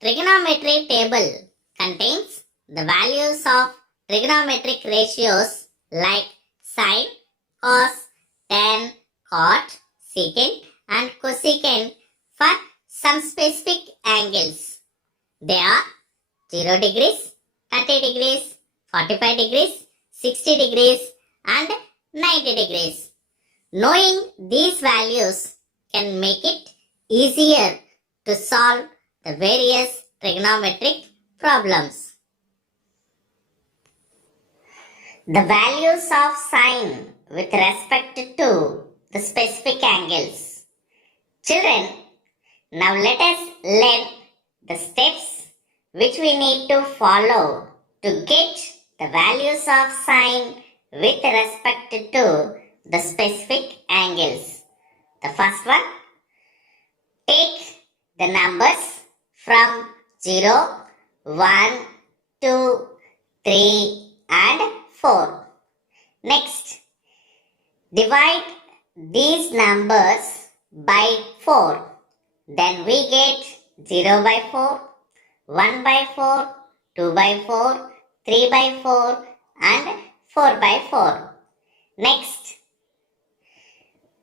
Trigonometry table contains the values of trigonometric ratios like sine, cos, tan, cot, secant and cosecant for some specific angles. They are 0 degrees, 30 degrees, 45 degrees, 60 degrees and 90 degrees. Knowing these values can make it easier to solve the various trigonometric problems. The values of sine with respect to the specific angles. Children, now let us learn the steps which we need to follow to get the values of sine with respect to the specific angles. The first one, take the numbers from 0, 1, 2, 3 and 4. Next, divide these numbers by 4. Then we get 0 by 4, 1 by 4, 2 by 4, 3 by 4 and 4 by 4. Next,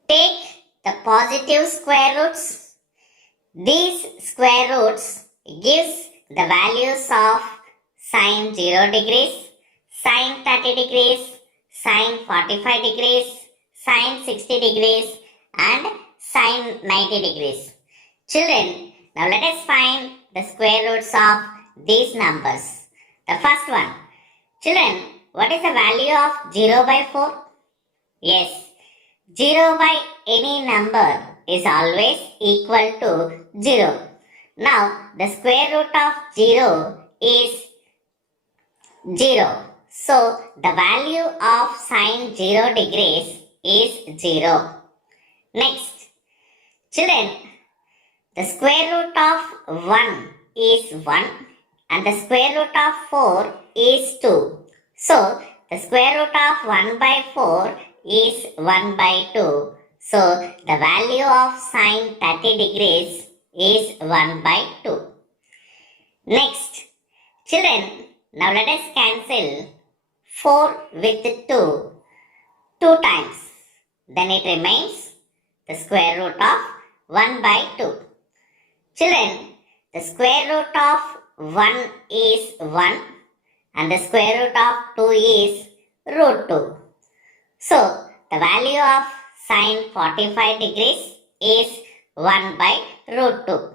take the positive square roots. These square roots gives the values of sine 0 degrees, sine 30 degrees, sine 45 degrees, sine 60 degrees and sine 90 degrees. Children, now let us find the square roots of these numbers. The first one. Children, what is the value of 0 by 4? Yes, 0 by any number is always equal to 0. Now, the square root of 0 is 0. So, the value of sine 0 degrees is 0. Next, children, the square root of 1 is 1 and the square root of 4 is 2. So, the square root of 1 by 4 is 1 by 2. So, the value of sine 30 degrees is 1 by 2. Next, children, now let us cancel 4 with 2 times. Then it remains the square root of 1 by 2. Children, the square root of 1 is 1 and the square root of 2 is root 2. So, the value of sine 45 degrees is 1 by root 2.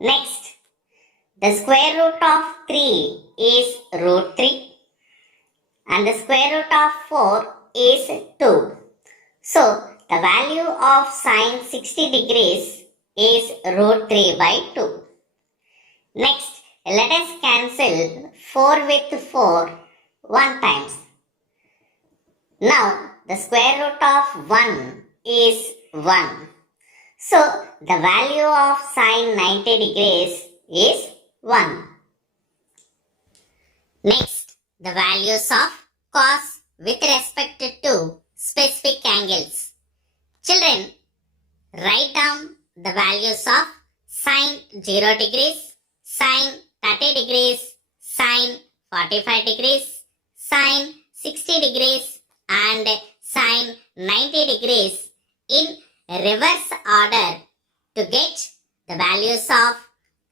Next, the square root of 3 is root 3 and the square root of 4 is 2. So, the value of sine 60 degrees is root 3 by 2. Next, let us cancel 4 with 4 1 times. Now, the square root of 1 is 1. So, the value of sine 90 degrees is 1. Next, the values of cos with respect to specific angles. Children, write down the values of sine 0 degrees, sine 30 degrees, sine 45 degrees, sine 60 degrees and sine 90 degrees in reverse order to get the values of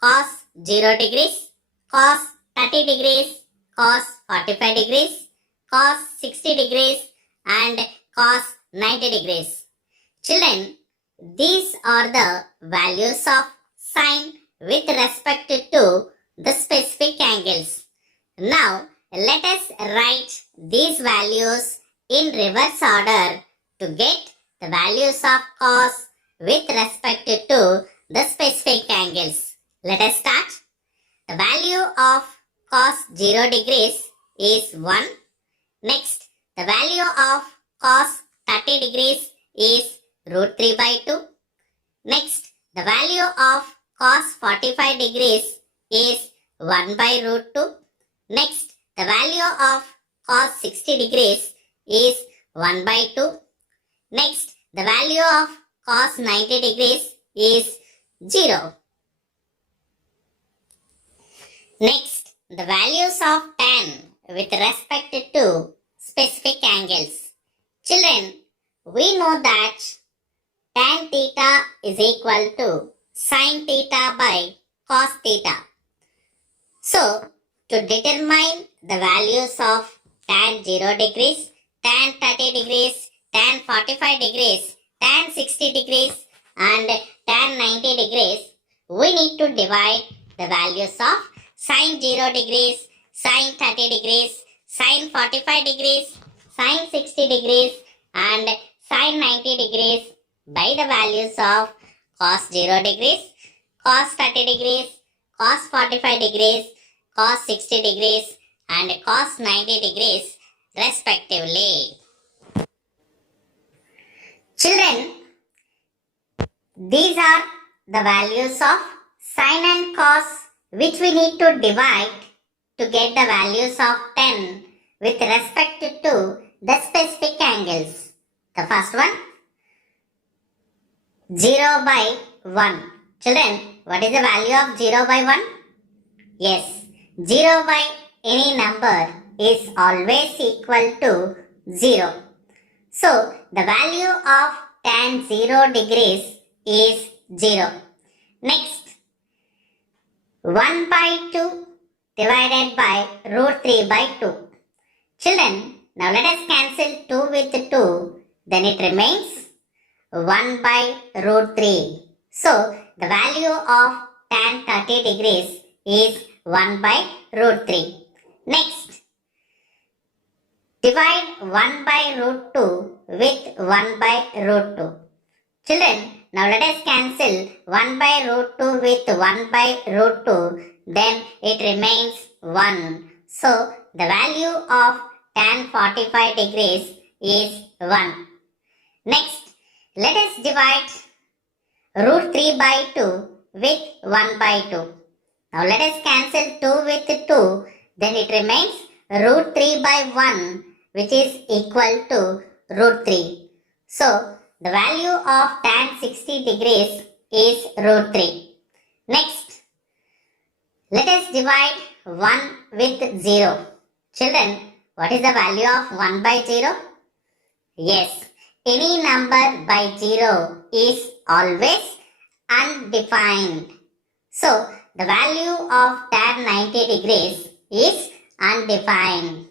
cos 0 degrees, cos 30 degrees, cos 45 degrees, cos 60 degrees and cos 90 degrees. Children, these are the values of sine with respect to the specific angles. Now, let us write these values in reverse order to get the values of cos with respect to the specific angles. Let us start. The value of cos 0 degrees is 1. Next, the value of cos 30 degrees is root 3 by 2. Next, the value of cos 45 degrees is 1 by root 2. Next, the value of cos 60 degrees is 1 by 2. Next, the value of cos 90 degrees is 0. Next, the values of tan with respect to specific angles. Children, we know that tan theta is equal to sin theta by cos theta. So, to determine the values of tan 0 degrees, tan 30 degrees, tan 45 degrees, tan 60 degrees and tan 90 degrees, we need to divide the values of sin 0 degrees, sin 30 degrees, sin 45 degrees, sin 60 degrees and sin 90 degrees by the values of cos 0 degrees, cos 30 degrees, cos 45 degrees, cos 60 degrees and cos 90 degrees respectively. Children, these are the values of sin and cos which we need to divide to get the values of tan with respect to the specific angles. The first one, 0 by 1. Children, what is the value of 0 by 1? Yes, 0 by any number is always equal to 0. So, the value of tan 0 degrees is 0. Next, 1 by 2 divided by root 3 by 2. Children, now let us cancel 2 with 2. Then it remains 1 by root 3. So, the value of tan 30 degrees is 1 by root 3. Next, divide 1 by root 2 with 1 by root 2. Children, now let us cancel 1 by root 2 with 1 by root 2. Then it remains 1. So, the value of tan 45 degrees is 1. Next, let us divide root 3 by 2 with 1 by 2. Now let us cancel 2 with 2. Then it remains root 3 by 1 which is equal to root 3. So, the value of tan 60 degrees is root 3. Next, let us divide 1 with 0. Children, what is the value of 1 by 0? Yes, any number by 0 is always undefined. So, the value of tan 90 degrees is undefined.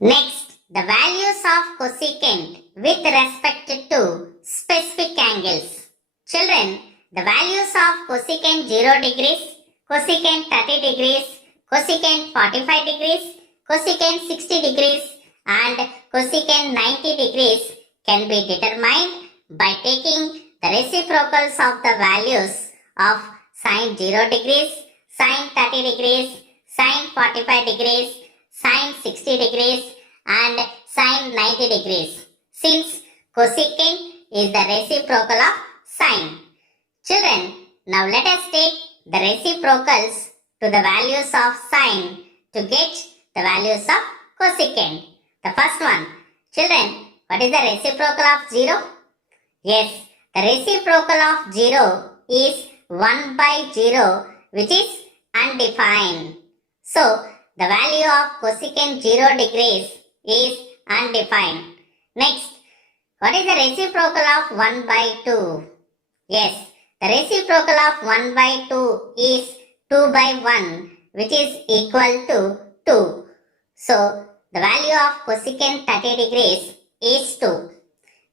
Next, the values of cosecant with respect to specific angles. Children, the values of cosecant 0 degrees, cosecant 30 degrees, cosecant 45 degrees, cosecant 60 degrees and cosecant 90 degrees can be determined by taking the reciprocals of the values of sin 0 degrees, sin 30 degrees, sin 45 degrees, sin 60 degrees and sin 90 degrees, since cosecant is the reciprocal of sin. Children, now let us take the reciprocals to the values of sin to get the values of cosecant. The first one, children, what is the reciprocal of 0? Yes, the reciprocal of 0 is 1 by 0 which is undefined. So, the value of cosecant 0 degrees is undefined. Next, what is the reciprocal of 1 by 2? Yes, the reciprocal of 1 by 2 is 2 by 1 which is equal to 2. So, the value of cosecant 30 degrees is 2.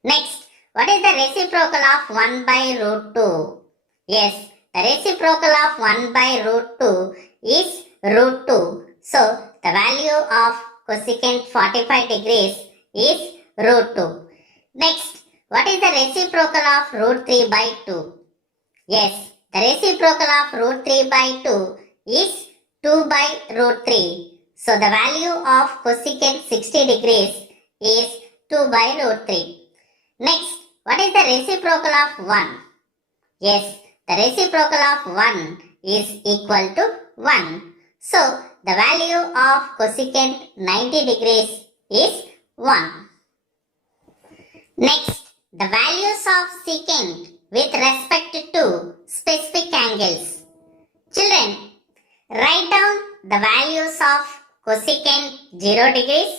Next, what is the reciprocal of 1 by root 2? Yes, the reciprocal of 1 by root 2 is root 2. So, the value of cosecant 45 degrees is root 2. Next, what is the reciprocal of root 3 by 2? Yes, the reciprocal of root 3 by 2 is 2 by root 3. So, the value of cosecant 60 degrees is 2 by root 3. Next, what is the reciprocal of 1? Yes, the reciprocal of 1 is equal to 1. So, the value of cosecant 90 degrees is 1. Next, the values of secant with respect to specific angles. Children, write down the values of cosecant 0 degrees,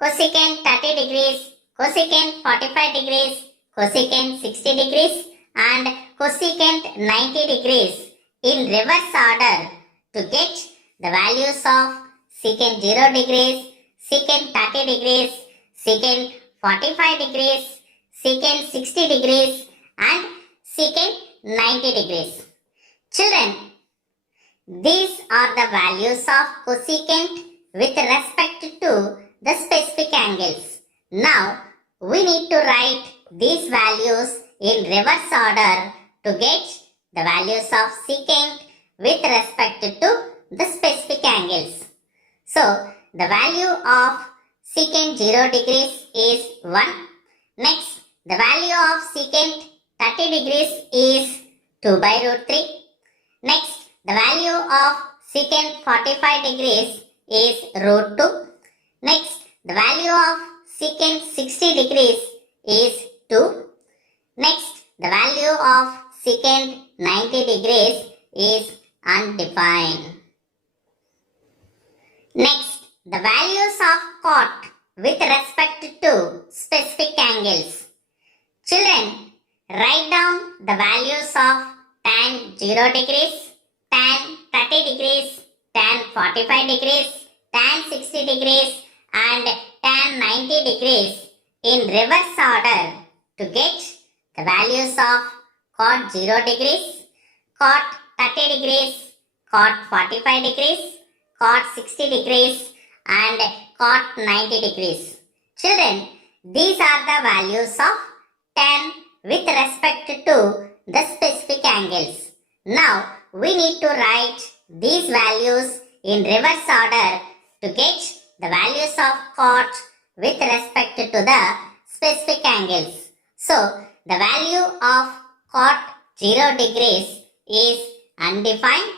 cosecant 30 degrees, cosecant 45 degrees, cosecant 60 degrees and cosecant 90 degrees in reverse order to get the values of secant 0 degrees, secant 30 degrees, secant 45 degrees, secant 60 degrees and secant 90 degrees. Children, these are the values of cosecant with respect to the specific angles. Now, we need to write these values in reverse order to get the values of secant with respect to the specific angles. So, the value of secant 0 degrees is 1. Next, the value of secant 30 degrees is 2 by root 3. Next, the value of secant 45 degrees is root 2. Next, the value of secant 60 degrees is 2. Next, the value of secant 90 degrees is undefined. Next, the values of cot with respect to specific angles. Children, write down the values of tan 0 degrees, tan 30 degrees, tan 45 degrees, tan 60 degrees and tan 90 degrees in reverse order to get the values of cot 0 degrees, cot 30 degrees, cot 45 degrees, cot 60 degrees and cot 90 degrees. Children, these are the values of tan with respect to the specific angles. Now, we need to write these values in reverse order to get the values of cot with respect to the specific angles. So, the value of cot 0 degrees is undefined.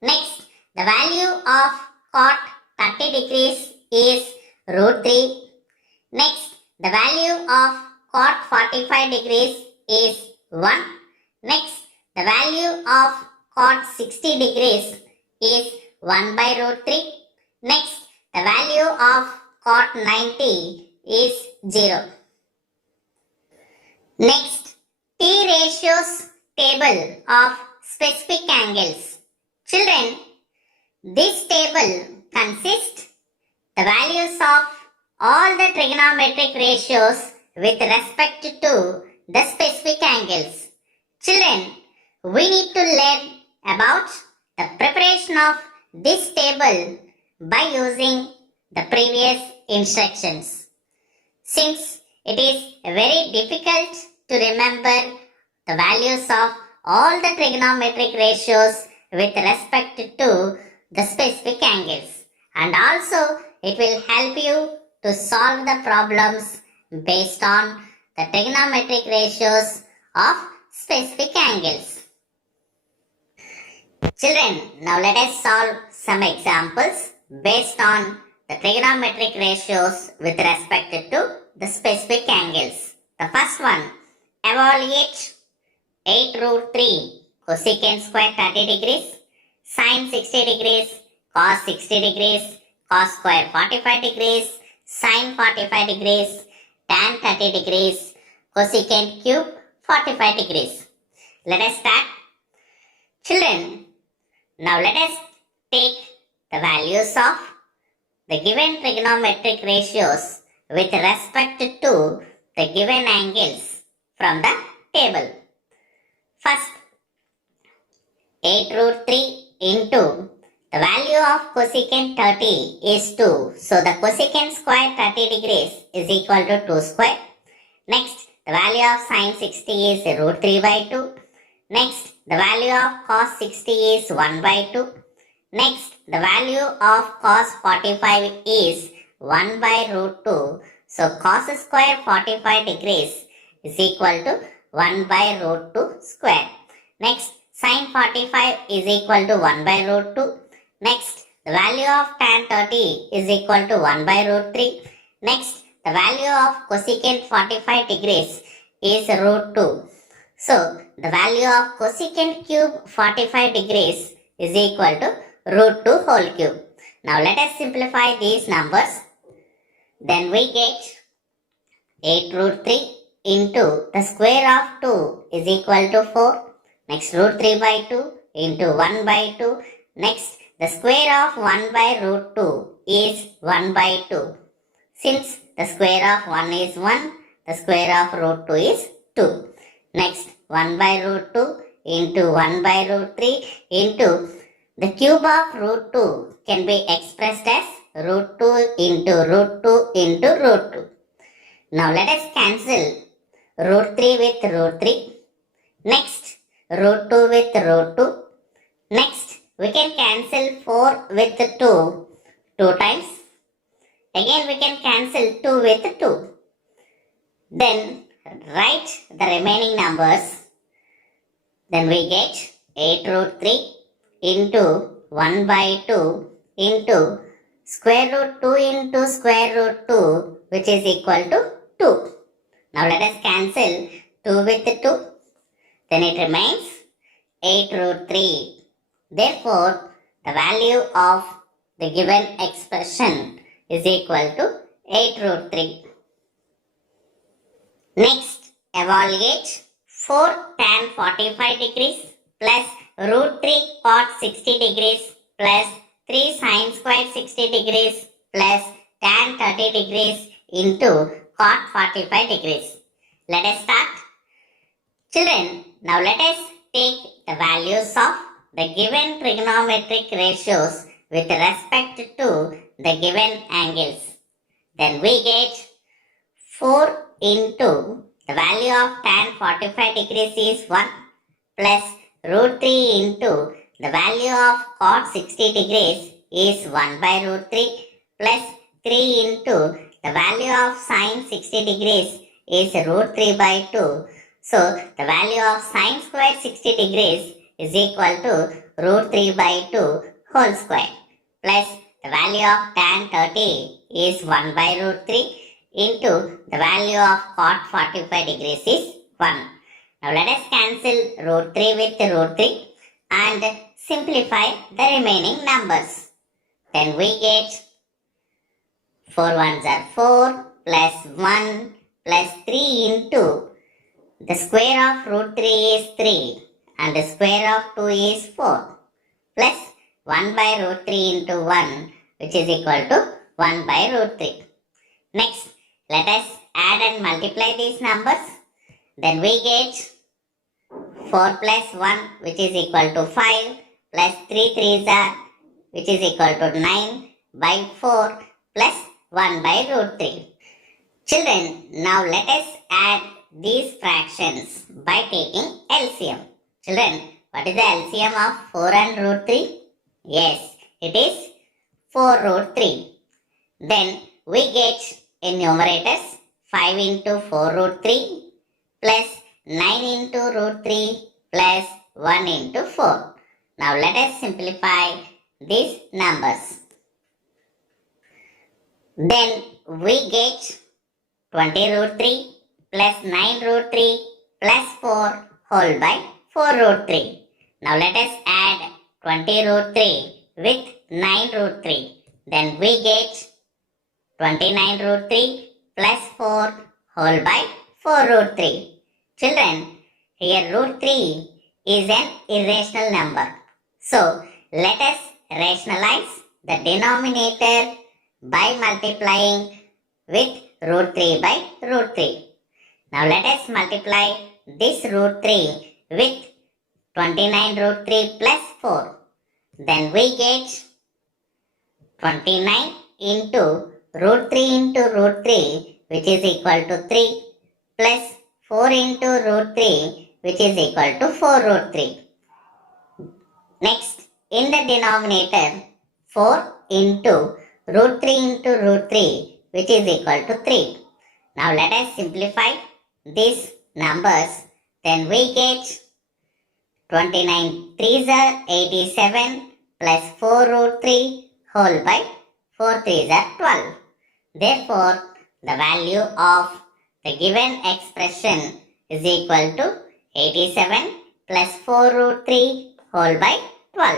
Next, the value of cot 30 degrees is root 3. Next, the value of cot 45 degrees is 1. Next, the value of cot 60 degrees is 1 by root 3. Next, the value of cot 90 is 0. Next, T ratios table of specific angles. Children, this table consists the values of all the trigonometric ratios with respect to the specific angles. Children, we need to learn about the preparation of this table by using the previous instructions. Since it is very difficult to remember the values of all the trigonometric ratios with respect to the specific angles, and also it will help you to solve the problems based on the trigonometric ratios of specific angles. Children, now let us solve some examples based on the trigonometric ratios with respect to the specific angles. The first one, evaluate 8 root 3 cosecant square 30 degrees, sin 60 degrees, cos 60 degrees, cos square 45 degrees, sin 45 degrees, tan 30 degrees, cosecant cube 45 degrees. Let us start. Children, now let us take the values of the given trigonometric ratios with respect to the given angles from the table. First, 8 root 3 into the value of cosecant 30 is 2. So, the cosecant square 30 degrees is equal to 2 square. Next, the value of sin 60 is root 3 by 2. Next, the value of cos 60 is 1 by 2. Next, the value of cos 45 is 1 by root 2. So, cos square 45 degrees is equal to 1 by root 2 square. Next, sin 45 is equal to 1 by root 2. Next, the value of tan 30 is equal to 1 by root 3. Next, the value of cosecant 45 degrees is root 2. So, the value of cosecant cube 45 degrees is equal to root 2 whole cube. Now let us simplify these numbers. Then we get 8 root 3 into the square of 2 is equal to 4. Next root 3 by 2 into 1 by 2. Next the square of 1 by root 2 is 1 by 2. Since the square of 1 is 1, the square of root 2 is 2. Next 1 by root 2 into 1 by root 3 into the cube of root 2 can be expressed as root 2 into root 2 into root 2. Now let us cancel root 3 with root 3. Next root 2 with root 2. Next we can cancel 4 with 2 times. Again we can cancel 2 with 2. Then write the remaining numbers. Then we get 8 root 3 into 1 by 2 into square root 2 into square root 2, which is equal to 2. Now let us cancel 2 with 2. Then it remains 8 root 3. Therefore, the value of the given expression is equal to 8 root 3. Next, evaluate 4 tan 45 degrees plus root 3 cot 60 degrees plus 3 sin square 60 degrees plus tan 30 degrees into cot 45 degrees. Let us start. Children, now let us take the values of the given trigonometric ratios with respect to the given angles. Then we get 4 into the value of tan 45 degrees is 1 plus root 3 into the value of cot 60 degrees is 1 by root 3 plus 3 into the value of sin 60 degrees is root 3 by 2. So the value of sin square 60 degrees is equal to root 3 by 2 whole square plus the value of tan 30 is 1 by root 3 into the value of cot 45 degrees is 1. Now let us cancel root 3 with root 3 and simplify the remaining numbers. Then we get 4 ones are 4 plus 1 plus 3 into the square of root 3 is 3 and the square of 2 is 4 plus 1 by root 3 into 1, which is equal to 1 by root 3. Next, let us add and multiply these numbers. Then we get 4 plus 1, which is equal to 5 plus 3 3s are, which is equal to 9 by 4 plus 1 by root 3. Children, now let us add these fractions by taking LCM. Children, what is the LCM of 4 and root 3? Yes, it is 4 root 3. Then we get in numerators 5 into 4 root 3 plus 9 into root 3 plus 1 into 4. Now let us simplify these numbers. Then we get 20 root 3 plus 9 root 3 plus 4 whole by 4 root 3. Now let us add 20 root 3 with 9 root 3. Then we get 29 root 3 plus 4 whole by 4 root 3. Children, here root 3 is an irrational number. So let us rationalize the denominator by multiplying with root 3 by root 3. Now let us multiply this root 3 with 29 root 3 plus 4. Then we get 29 into root 3 into root 3, which is equal to 3 plus 4 into root 3, which is equal to 4 root 3. Next, in the denominator, 4 into root 3 into root 3, which is equal to 3. Now let us simplify these numbers. Then we get 29 3s are 87 plus 4 root 3 whole by 4 3s are 12. Therefore, the value of the given expression is equal to 87 plus 4 root 3 whole by 12.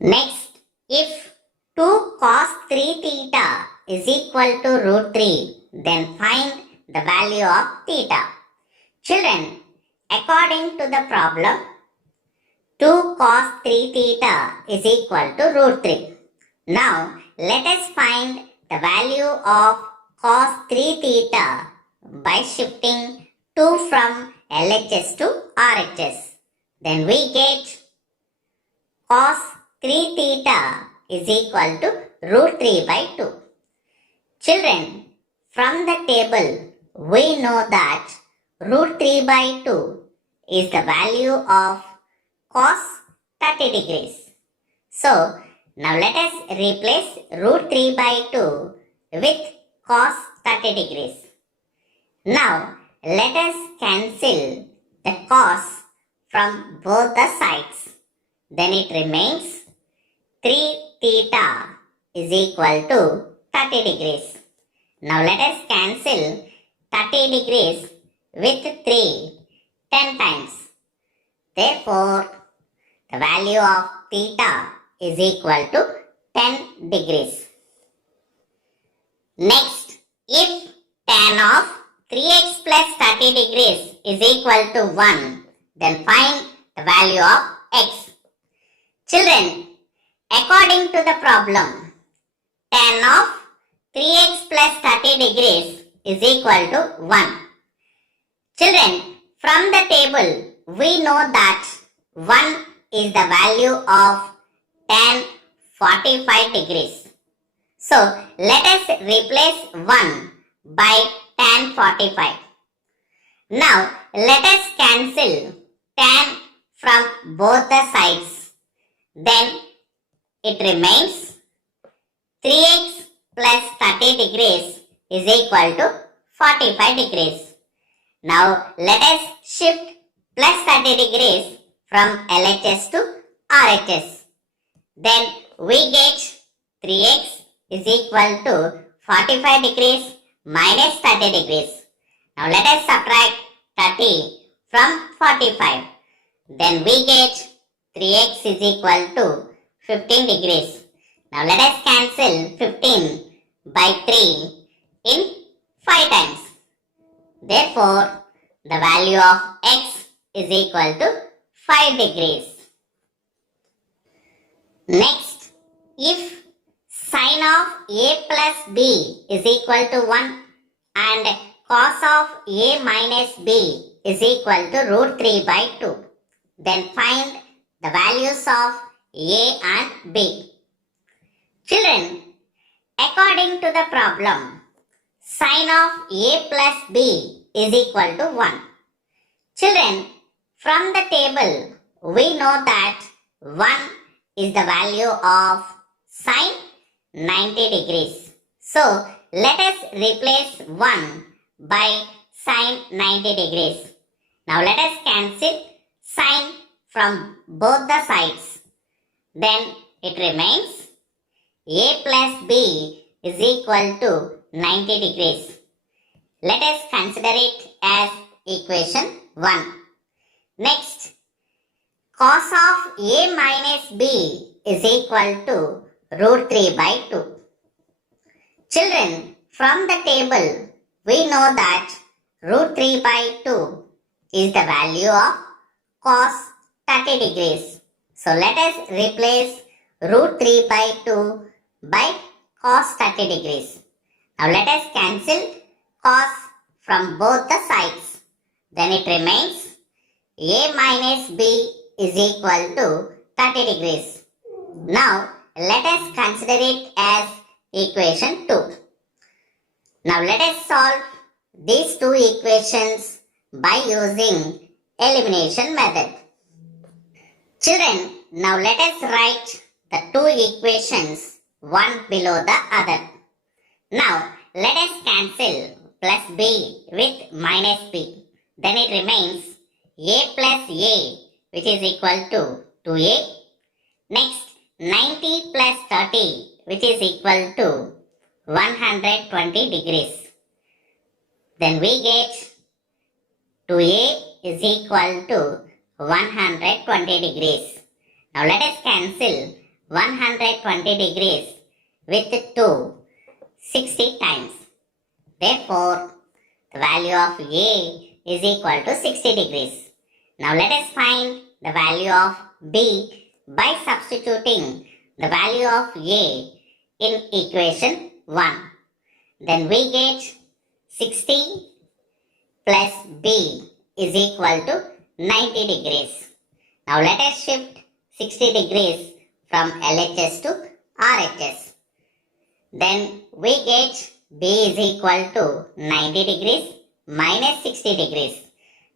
Next, if 2 cos 3 theta is equal to root 3, then find the value of theta. Children, according to the problem, 2 cos 3 theta is equal to root 3. Now, let us find the value of cos 3 theta by shifting 2 from LHS to RHS. Then we get cos 3 theta is equal to root 3 by 2. Children, from the table, we know that root 3 by 2 is the value of cos 30 degrees. So, now let us replace root 3 by 2 with cos 30 degrees. Now, let us cancel the cos from both the sides. Then it remains 3 theta is equal to 30 degrees. Now let us cancel 30 degrees with 3 10 times. Therefore, the value of theta is equal to 10 degrees. Next, if tan of 3x plus 30 degrees is equal to 1, then find the value of x. Children, according to the problem, tan of 3x plus 30 degrees is equal to 1. Children, from the table, we know that 1 is the value of tan 45 degrees. So, let us replace 1 by tan 45. Now, let us cancel tan from both the sides. Then, it remains 3x plus 30 degrees is equal to 45 degrees. Now, let us shift plus 30 degrees from LHS to RHS. Then, we get 3x is equal to 45 degrees minus 30 degrees. Now, let us subtract 30 from 45. Then, we get 3x is equal to 15 degrees. Now, let us cancel 15 by 3 in 5 times. Therefore, the value of x is equal to 5 degrees. Next, if sin of a plus b is equal to 1 and cos of a minus b is equal to root 3 by 2, then find the values of a and b. Children, according to the problem, sin of a plus b is equal to 1. Children, from the table, we know that 1 is the value of sin 90 degrees. So, let us replace 1 by sin 90 degrees. Now, let us cancel sin from both the sides. Then, it remains a plus b is equal to 90 degrees. Let us consider it as equation 1. Next, cos of a minus b is equal to root 3 by 2. Children, from the table, we know that root 3 by 2 is the value of cos 30 degrees. So, let us replace root 3 by 2 by cos 30 degrees. Now, let us cancel cos from both the sides. Then it remains a minus b is equal to 30 degrees. Now, let us consider it as equation 2. Now, let us solve these two equations by using elimination method. Children, now let us write the two equations one below the other. Now, let us cancel plus b with minus b. Then it remains a plus a, which is equal to 2a. Next, 90 plus 30, which is equal to 120 degrees. Then we get 2a is equal to 120 degrees. Now let us cancel 120 degrees with 2 60 times. Therefore, the value of A is equal to 60 degrees. Now let us find the value of B by substituting the value of A in equation 1. Then we get 60 plus B is equal to 90 degrees. Now let us shift 60 degrees from LHS to RHS. Then we get B is equal to 90 degrees minus 60 degrees.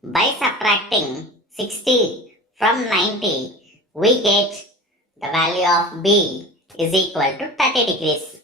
By subtracting 60 from 90, we get the value of B is equal to 30 degrees.